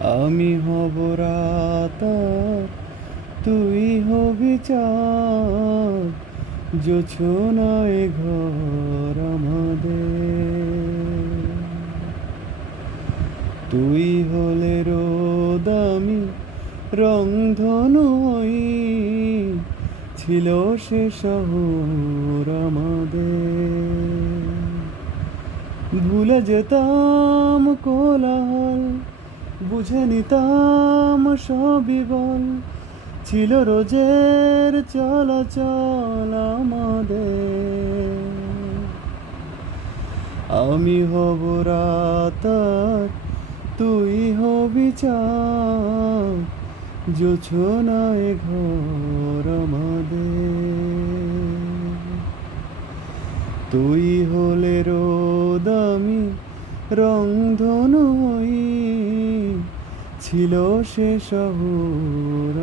আমি হব রাত আর তুই হবি চাঁদ, জোছনায় ঘর আমাদের। তুই হলে রোদ, আমি রংধনু হই, ছিল সে শহর আমাদের। ভুলে যেতাম কোলাহল, বুঝে নিতাম সবই বল, ছিল রোজের চলাচল আমাদের। আমি হব রাত আর তুই হবি চাঁদ, জোছনায় ঘর আমাদের। তুই হলে রোদ, আমি রংধনু হই, ছিল সে শহর